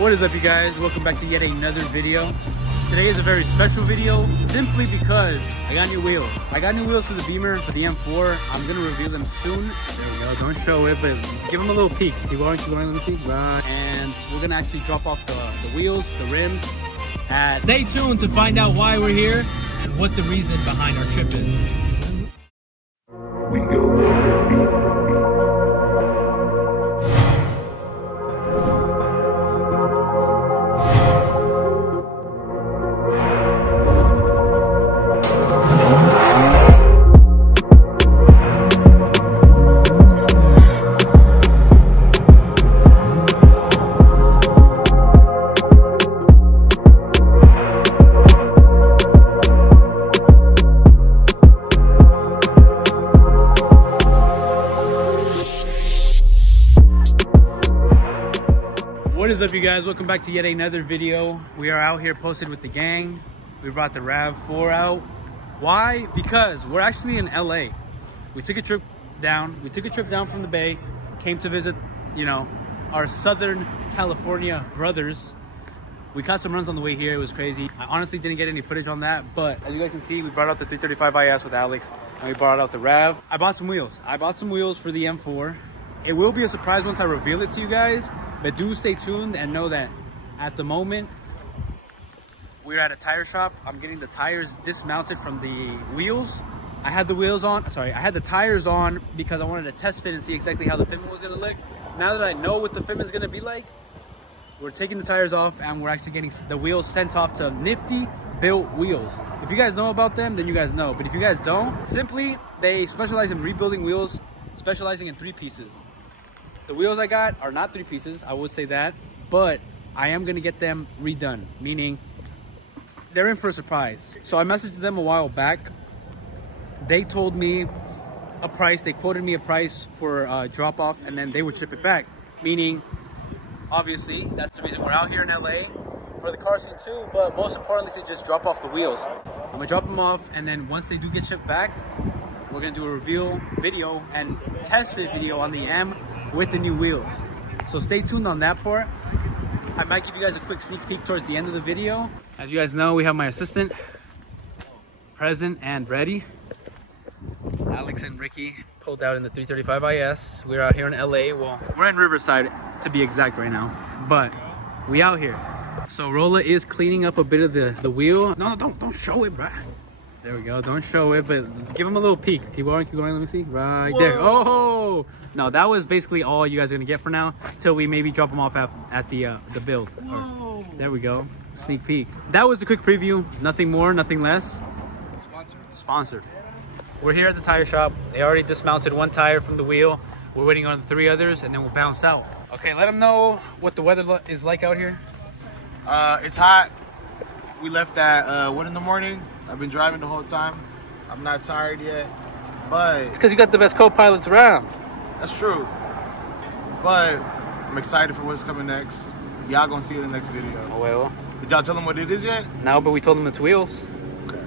What is up, you guys? Welcome back to yet another video. Today is a very special video simply because I got new wheels. I got new wheels for the Beamer, for the M4. I'm gonna reveal them soon. There we go, don't show it, but give them a little peek. Keep going, let me peek. Right. And we're gonna actually drop off the wheels, the rims. Stay tuned to find out why we're here and what the reason behind our trip is. We go underneath. What is up, you guys? Welcome back to yet another video. We are out here posted with the gang. We brought the RAV4 out. Why? Because we're actually in LA. We took a trip down. From the Bay. Came to visit, you know, our Southern California brothers. We caught some runs on the way here. It was crazy. I honestly didn't get any footage on that, but as you guys can see, we brought out the 335 IS with Alex, and we brought out the RAV. I bought some wheels. For the M4. It will be a surprise once I reveal it to you guys. But do stay tuned and know that at the moment, we're at a tire shop. I'm getting the tires dismounted from the wheels. I had the tires on because I wanted to test fit and see exactly how the fitment was gonna look. Now that I know what the fitment's gonna be like, we're taking the tires off and we're actually getting the wheels sent off to Nifty Built Wheels. If you guys know about them, then you guys know. But if you guys don't, simply, they specialize in rebuilding wheels, specializing in 3 pieces. The wheels I got are not 3 pieces, I would say that, but I am gonna get them redone, meaning they're in for a surprise. So I messaged them a while back. They told me a price, they quoted me a price for drop off, and then they would ship it back. Meaning, obviously, that's the reason we're out here in LA, for the car scene too, but most importantly to just drop off the wheels. I'm gonna drop them off, and then once they do get shipped back, we're gonna do a reveal video and test fit video on the M with the new wheels. So stay tuned on that part. I might give you guys a quick sneak peek towards the end of the video. As you guys know, we have my assistant present and ready. Alex and Ricky pulled out in the 335 IS. We're out here in LA. Well, we're in Riverside to be exact right now, but we out here. So Rolla is cleaning up a bit of the wheel. No, don't show it, bruh. There we go, don't show it, but give them a little peek. Keep going, let me see. Right there. Oh! No, that was basically all you guys are gonna get for now, till we maybe drop them off at the build. Or, there we go, sneak peek. That was a quick preview, nothing more, nothing less. Sponsored. We're here at the tire shop. They already dismounted 1 tire from the wheel. We're waiting on the 3 others, and then we'll bounce out. Okay, let them know what the weather is like out here. It's hot. We left at 1 in the morning. I've been driving the whole time. I'm not tired yet, but it's because you got the best co-pilots around. That's true. But I'm excited for what's coming next. Y'all gonna see it in the next video. Oh, well. Did y'all tell them what it is yet? No, but we told them it's wheels. Okay.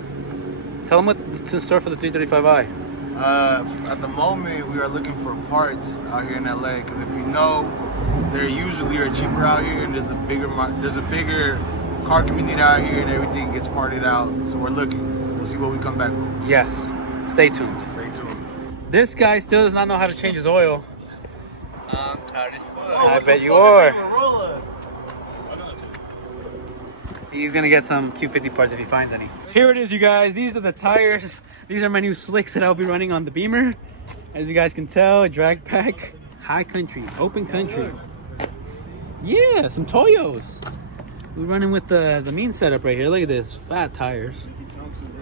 Tell them what's in store for the 335i. At the moment, we are looking for parts out here in LA, because if you know, they're usually cheaper out here, and there's a bigger car community out here, and everything gets parted out. So we're looking. We'll see what we come back with. Yes. Stay tuned. Stay tuned. This guy still does not know how to change his oil. I'm tired as fuck. Oh, I bet you are. He's gonna get some Q50 parts if he finds any. Here it is, you guys. These are the tires. These are my new slicks that I'll be running on the Beamer. As you guys can tell, drag pack, high country, open country. Yeah, some Toyos. We're running with the mean setup right here. Look at this, fat tires.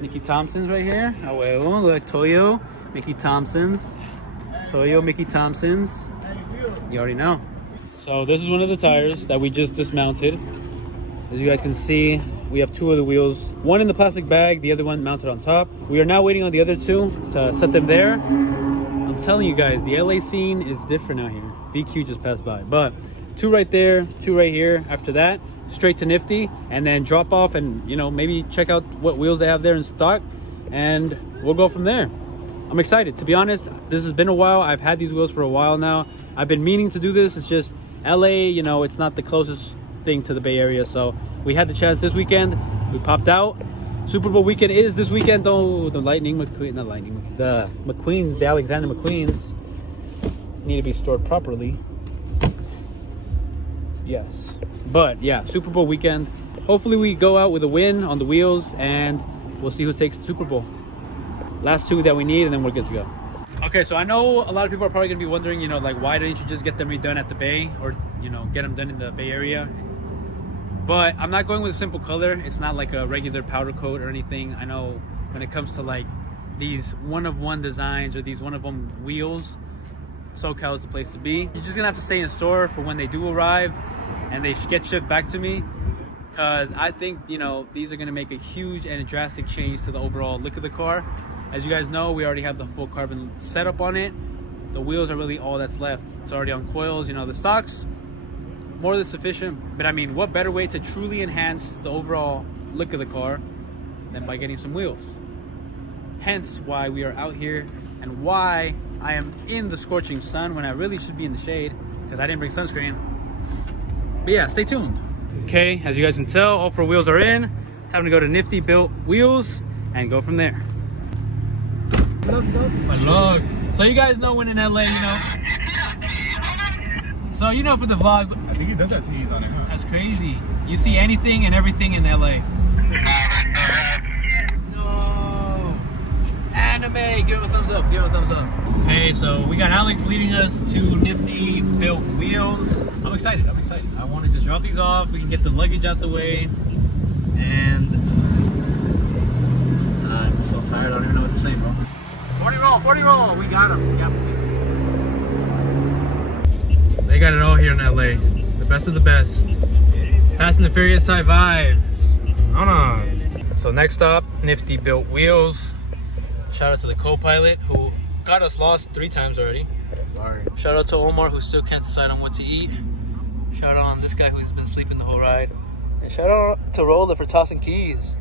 Mickey Thompson's right here. Oh, wait, look, Toyo, Mickey Thompson's. Toyo, Mickey Thompson's. You already know. So this is one of the tires that we just dismounted. As you guys can see, we have 2 of the wheels. 1 in the plastic bag, the other one mounted on top. We are now waiting on the other 2 to set them there. I'm telling you guys, the LA scene is different out here. VQ just passed by, but 2 right there, 2 right here. After that, straight to Nifty, and then drop off and, you know, maybe check out what wheels they have there in stock, and we'll go from there. I'm excited. To be honest, this has been a while. I've had these wheels for a while now. I've been meaning to do this. It's just LA, you know, it's not the closest thing to the Bay Area. So we had the chance this weekend. We popped out. Super Bowl weekend is this weekend though. The McQueens, the Alexander McQueens need to be stored properly. Yes. But yeah, Super Bowl weekend. Hopefully we go out with a win on the wheels and we'll see who takes the Super Bowl. Last two that we need and then we're good to go. Okay, so I know a lot of people are probably gonna be wondering, you know, like why didn't you just get them redone at the Bay or, you know, get them done in the Bay Area? But I'm not going with a simple color. It's not like a regular powder coat or anything. I know when it comes to like these one-of-one designs or these one-of-one wheels, SoCal is the place to be. You're just gonna have to stay in store for when they do arrive and they get shipped back to me, because I think, you know, these are gonna make a huge and a drastic change to the overall look of the car. As you guys know, we already have the full carbon setup on it. The wheels are really all that's left. It's already on coils, you know, the stocks, more than sufficient. But I mean, what better way to truly enhance the overall look of the car than by getting some wheels? Hence why we are out here and why I am in the scorching sun when I really should be in the shade, because I didn't bring sunscreen. But yeah, stay tuned. Okay, as you guys can tell, all four wheels are in. It's time to go to Nifty Built Wheels and go from there. Look. So you guys know when in LA, you know. So you know for the vlog. I think he does have T's on it, huh? That's crazy. You see anything and everything in LA. No. Anime. Give him a thumbs up. Give him a thumbs up. Okay, so we got Alex leading us to Nifty Built Wheels. I'm excited. I'm excited. I want to just drop these off. We can get the luggage out the way. And I'm so tired. I don't even know what to say, bro. 40 roll, 40 roll. We got them. We got them. They got it all here in LA. The best of the best. Fast and the Furious type vibes. Oh no. So next stop, Nifty Built Wheels. Shout out to the co-pilot who got us lost 3 times already. Sorry. Shout out to Omar who still can't decide on what to eat. Shout out on this guy who's been sleeping the whole ride. And shout out to Roller for tossing keys.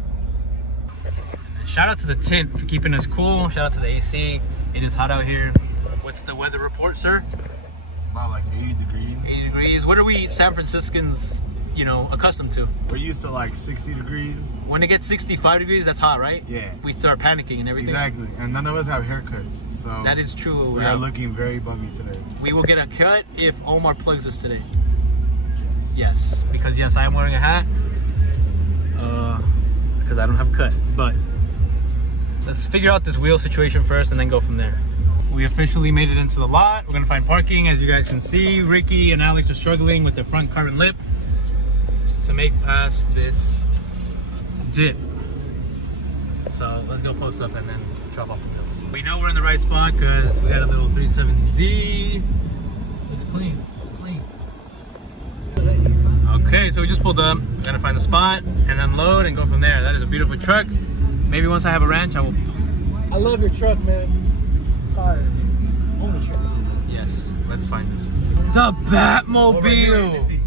Shout out to the tent for keeping us cool. Shout out to the AC. It is hot out here. What's the weather report, sir? It's about like 80 degrees. 80 degrees. What are we San Franciscans, you know, accustomed to? We're used to like 60 degrees. When it gets 65 degrees, that's hot, right? Yeah. We start panicking and everything. Exactly. And none of us have haircuts. So that is true. We are looking very bummy today. We will get a cut if Omar plugs us today. Yes. Because yes, I am wearing a hat. Because I don't have a cut. But let's figure out this wheel situation first and then go from there. We officially made it into the lot. We're gonna find parking. As you guys can see, Ricky and Alex are struggling with their front carbon lip to make past this dip. So let's go post up and then drop off the wheels. We know we're in the right spot because we got a little 370Z. It's clean, it's clean. Okay, so we just pulled up. We're gonna find the spot and unload and go from there. That is a beautiful truck. Maybe once I have a ranch, I will. I love your truck, man. Fire. Own a truck. Yes, let's find this. The Batmobile.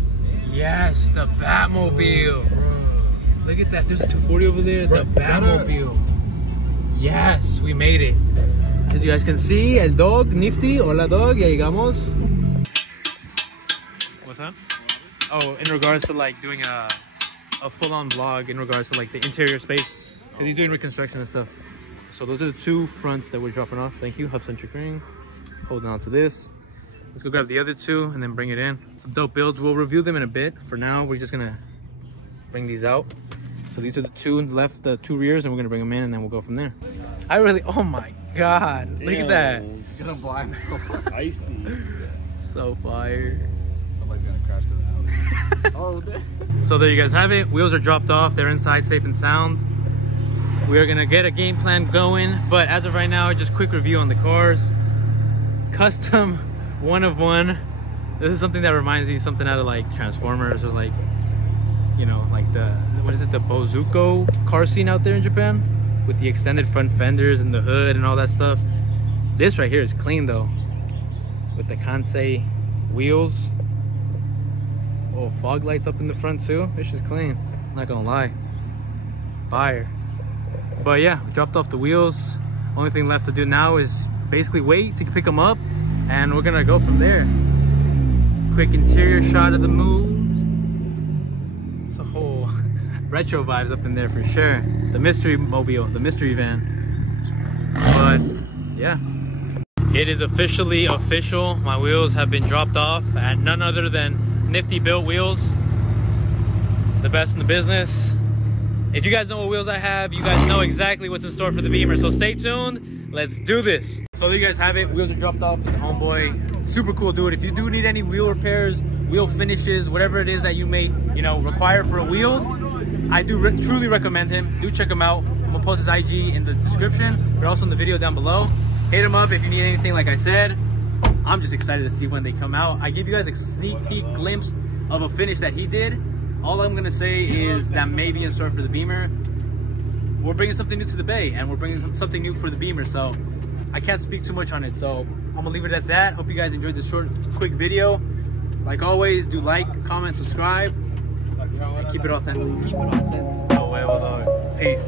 Yes, the Batmobile. Look at that. There's a 240 over there. The Batmobile. Yes, we made it. As you guys can see, el dog, Nifty. Hola, dog. Ya llegamos. What's up? Oh, in regards to like doing a full-on vlog in regards to like the interior space. Because he's doing reconstruction and stuff. So those are the 2 fronts that we're dropping off. Thank you, hub-centric ring. Holding on to this. Let's go grab the other 2 and then bring it in. Some dope builds. We'll review them in a bit. For now, we're just gonna bring these out. So these are the 2 left, the 2 rears, and we're gonna bring them in and then we'll go from there. I really, oh my God. Look at that. Get a blind. Icy. So fire. Somebody's gonna crash to the house. Oh, so there you guys have it. Wheels are dropped off. They're inside safe and sound. We are gonna get a game plan going, but as of right now, just quick review on the cars. Custom, one of one. This is something that reminds me of something out of like Transformers or like, you know, like the, what is it, the Bozuko car scene out there in Japan with the extended front fenders and the hood and all that stuff. This right here is clean though, with the Kansei wheels. Oh, fog lights up in the front too. This is clean, not gonna lie. Fire. But yeah, we dropped off the wheels. Only thing left to do now is basically wait to pick them up and we're gonna go from there. Quick interior shot of the moon. It's a whole retro vibes up in there for sure. The mystery mobile, the mystery van. But yeah. It is officially official. My wheels have been dropped off at none other than Nifty Built Wheels. The best in the business. If you guys know what wheels I have, you guys know exactly what's in store for the Beamer. So stay tuned. Let's do this. So there you guys have it. Wheels are dropped off with the homeboy. Super cool dude. If you do need any wheel repairs, wheel finishes, whatever it is that you may, require for a wheel, I do truly recommend him. Do check him out. I'm gonna post his IG in the description, but also in the video down below. Hit him up if you need anything, like I said. I'm just excited to see when they come out. I give you guys a sneak peek glimpse of a finish that he did. All I'm gonna say is that may be in store for the Beamer. We're bringing something new to the Bay, and we're bringing something new for the Beamer, so I can't speak too much on it. So I'm gonna leave it at that. Hope you guys enjoyed this short, quick video. Like always, do like, comment, subscribe, and keep it authentic. Keep it authentic. No way, hold on. Peace.